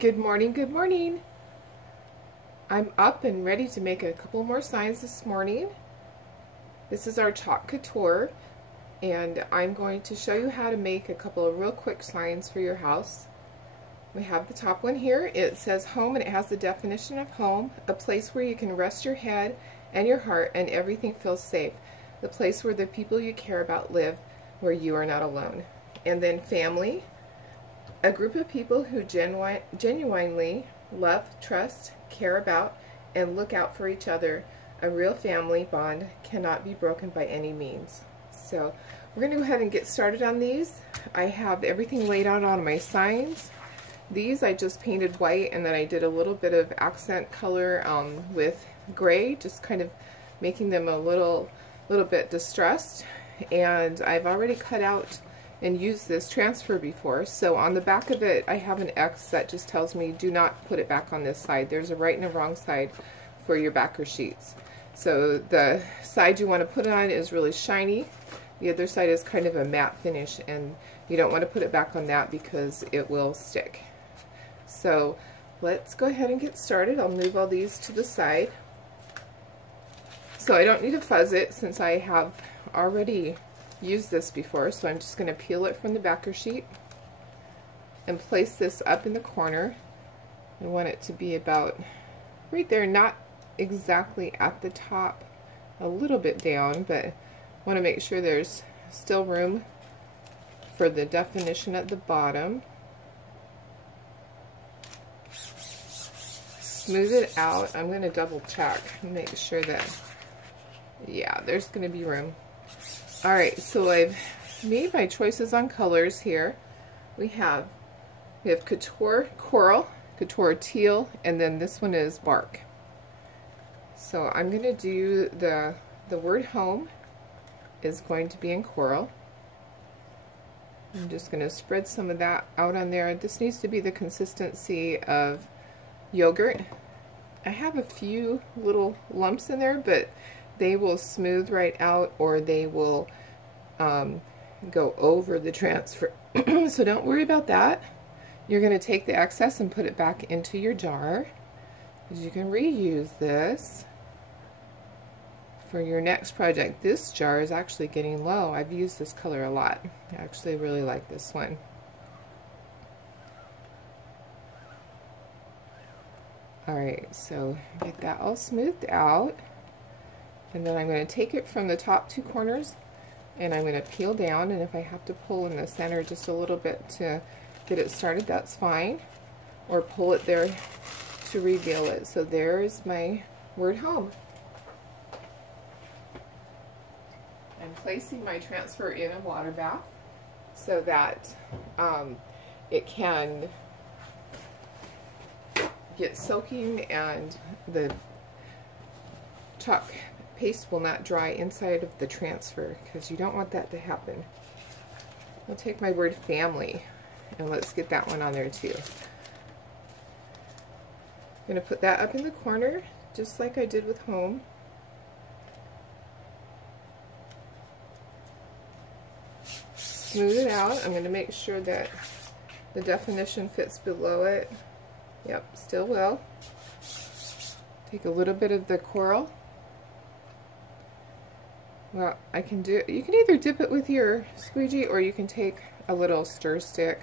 Good morning, good morning. I'm up and ready to make a couple more signs this morning. This is our chalk couture, and I'm going to show you how to make a couple of real quick signs for your house. We have the top one here. It says home, and it has the definition of home, a place where you can rest your head and your heart and everything feels safe, the place where the people you care about live, where you are not alone. And then family, a group of people who genuinely love, trust, care about, and look out for each other. A real family bond cannot be broken by any means. So we're going to go ahead and get started on these. I have everything laid out on my signs. These I just painted white, and then I did a little bit of accent color with gray, just kind of making them a little bit distressed. And I've already cut out and used this transfer before, so on the back of it I have an X that just tells me do not put it back on this side. There's a right and a wrong side for your backer sheets. So the side you want to put it on is really shiny, the other side is kind of a matte finish, and you don't want to put it back on that because it will stick. So let's go ahead and get started. I'll move all these to the side. So I don't need to fuzz it since I have already used this before, so I'm just going to peel it from the backer sheet and place this up in the corner. I want it to be about right there, not exactly at the top, a little bit down, but want to make sure there's still room for the definition at the bottom. Smooth it out. I'm going to double check and make sure that, yeah, there's going to be room. Alright, so I've made my choices on colors here. We have Couture Coral, Couture Teal, and then this one is Bark. So I'm going to do the word home is going to be in coral. I'm just going to spread some of that out on there. This needs to be the consistency of yogurt. I have a few little lumps in there, but they will smooth right out, or they will go over the transfer. So don't worry about that. You're going to take the excess and put it back into your jar, because you can reuse this for your next project. This jar is actually getting low. I've used this color a lot. I actually really like this one. Alright, so get that all smoothed out. And then I'm going to take it from the top two corners and I'm going to peel down, and if I have to pull in the center just a little bit to get it started, that's fine. Or pull it there to reveal it. So there's my word home. I'm placing my transfer in a water bath so that it can get soaking and the chalk paste will not dry inside of the transfer, because you don't want that to happen. I'll take my word family and let's get that one on there too. I'm going to put that up in the corner just like I did with home. Smooth it out. I'm going to make sure that the definition fits below it. Yep, still will. Take a little bit of the coral. Well, you can either dip it with your squeegee or you can take a little stir stick.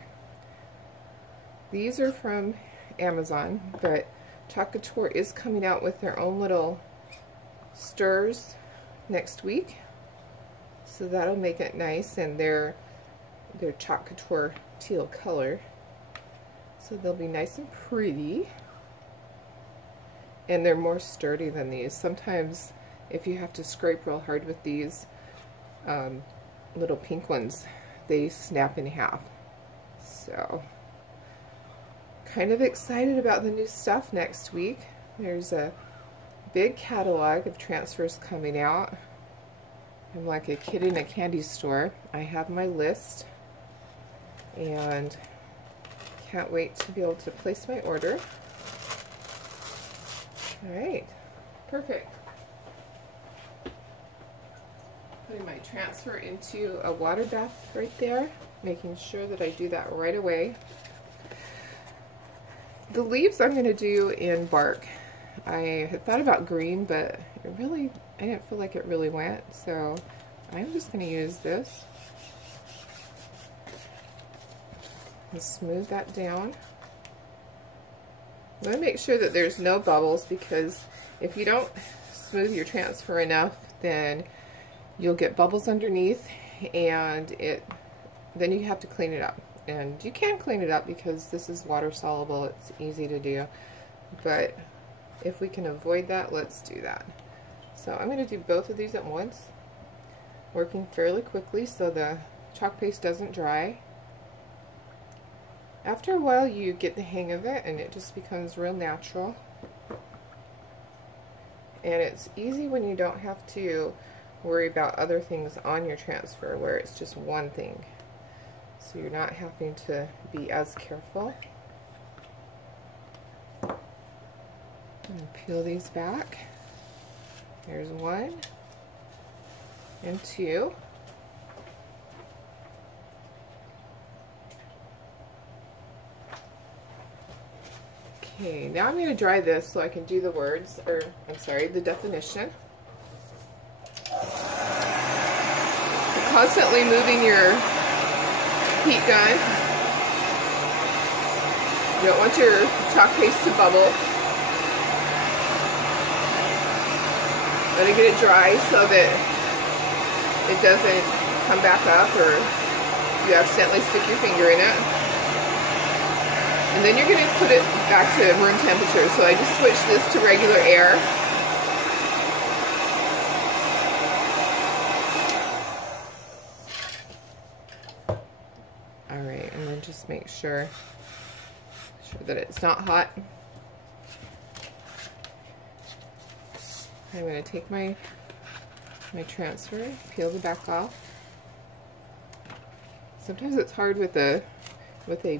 These are from Amazon, but Chalk Couture is coming out with their own little stirs next week. So that'll make it nice, and they're Chalk Couture teal color. So they'll be nice and pretty. And they're more sturdy than these. Sometimes if you have to scrape real hard with these little pink ones, they snap in half. So, kind of excited about the new stuff next week. There's a big catalog of transfers coming out. I'm like a kid in a candy store. I have my list, and can't wait to be able to place my order. Alright, perfect. Putting my transfer into a water bath right there, making sure that I do that right away. The leaves I'm going to do in bark. I had thought about green, but I didn't feel like it really went, so I'm just going to use this and smooth that down. I'm going to make sure that there's no bubbles, because if you don't smooth your transfer enough, then you'll get bubbles underneath, and then you have to clean it up. And you can clean it up because this is water soluble, it's easy to do, but if we can avoid that, let's do that. So I'm going to do both of these at once, working fairly quickly so the chalk paste doesn't dry. After a while you get the hang of it and it just becomes real natural. And it's easy when you don't have to worry about other things on your transfer, where it's just one thing. So you're not having to be as careful. And peel these back. There's 1 and 2. Okay, now I'm going to dry this so I can do the words, or I'm sorry, the definition. You're constantly moving your heat gun. You don't want your chalk paste to bubble. Let it get it dry so that it doesn't come back up or you accidentally stick your finger in it. And then you're going to put it back to room temperature. So I just switched this to regular air. Alright, and then just make sure that it's not hot. I'm going to take my transfer, peel the back off. Sometimes it's hard with a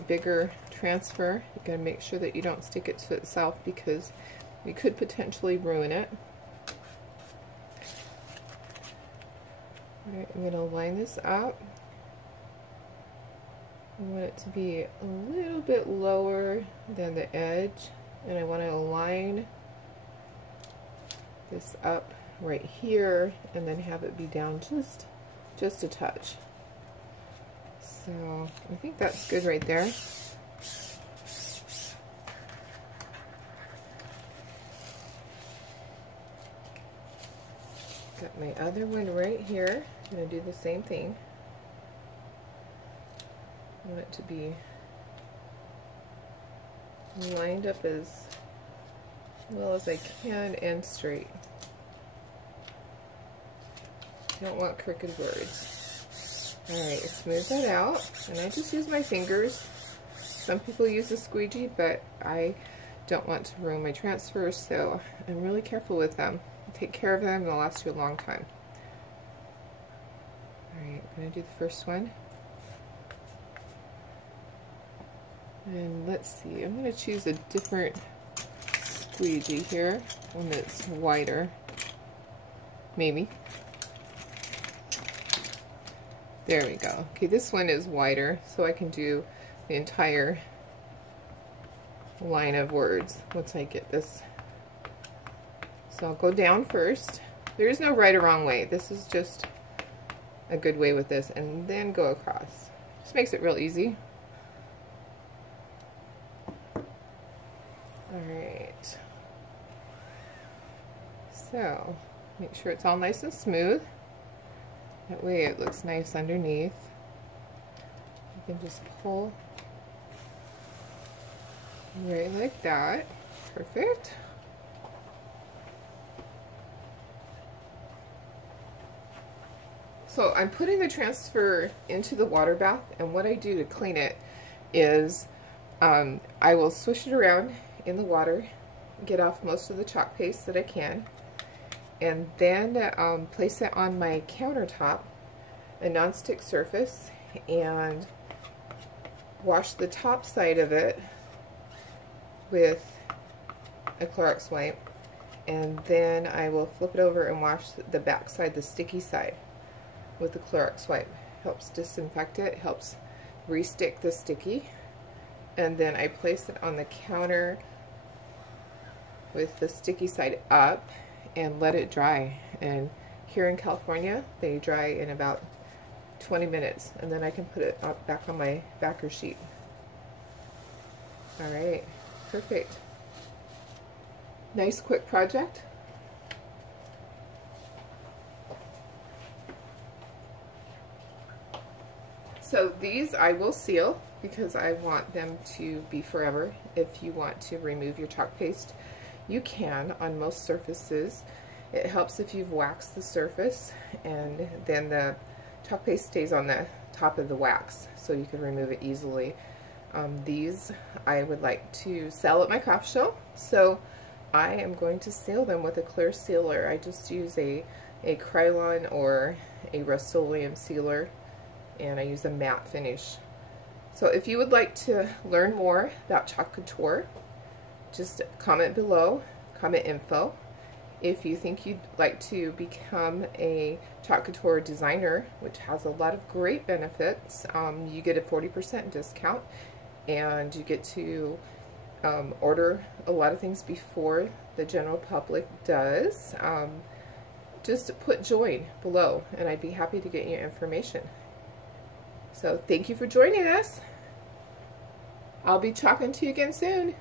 bigger transfer. You got to make sure that you don't stick it to itself, because you could potentially ruin it. Alright, I'm going to line this up. I want it to be a little bit lower than the edge, and I want to align this up right here and then have it be down just a touch. So I think that's good right there. Got my other one right here. I'm going to do the same thing. I want it to be lined up as well as I can and straight. You don't want crooked words. Alright, smooth that out, and I just use my fingers. Some people use a squeegee, but I don't want to ruin my transfers, so I'm really careful with them. Take care of them, they'll last you a long time. Alright, I'm going to do the first one. And let's see, I'm going to choose a different squeegee here, one that's wider. Maybe. There we go. Okay, this one is wider, so I can do the entire line of words once I get this. So I'll go down first. There is no right or wrong way. This is just a good way with this, and then go across. Just makes it real easy. Alright. So, make sure it's all nice and smooth. That way it looks nice underneath. You can just pull right like that. Perfect. So I'm putting the transfer into the water bath, and what I do to clean it is I will swish it around in the water, get off most of the chalk paste that I can, and then place it on my countertop, a non-stick surface, and wash the top side of it with a Clorox wipe, and then I will flip it over and wash the back side, the sticky side, with the Clorox wipe. Helps disinfect it, helps re-stick the sticky, and then I place it on the counter with the sticky side up and let it dry. And here in California, they dry in about 20 minutes, and then I can put it back on my backer sheet. All right, perfect. Nice quick project. So these I will seal because I want them to be forever. If you want to remove your chalk paste, you can on most surfaces. It helps if you've waxed the surface, and then the chalk paste stays on the top of the wax, so you can remove it easily. These I would like to sell at my craft show, so I am going to seal them with a clear sealer. I just use a Krylon or a Rust-Oleum sealer, and I use a matte finish. So if you would like to learn more about Chalk Couture, just comment below, comment info. If you think you'd like to become a Chalk Couture designer, which has a lot of great benefits, you get a 40% discount, and you get to order a lot of things before the general public does. Just put join below, and I'd be happy to get you information. So thank you for joining us. I'll be talking to you again soon.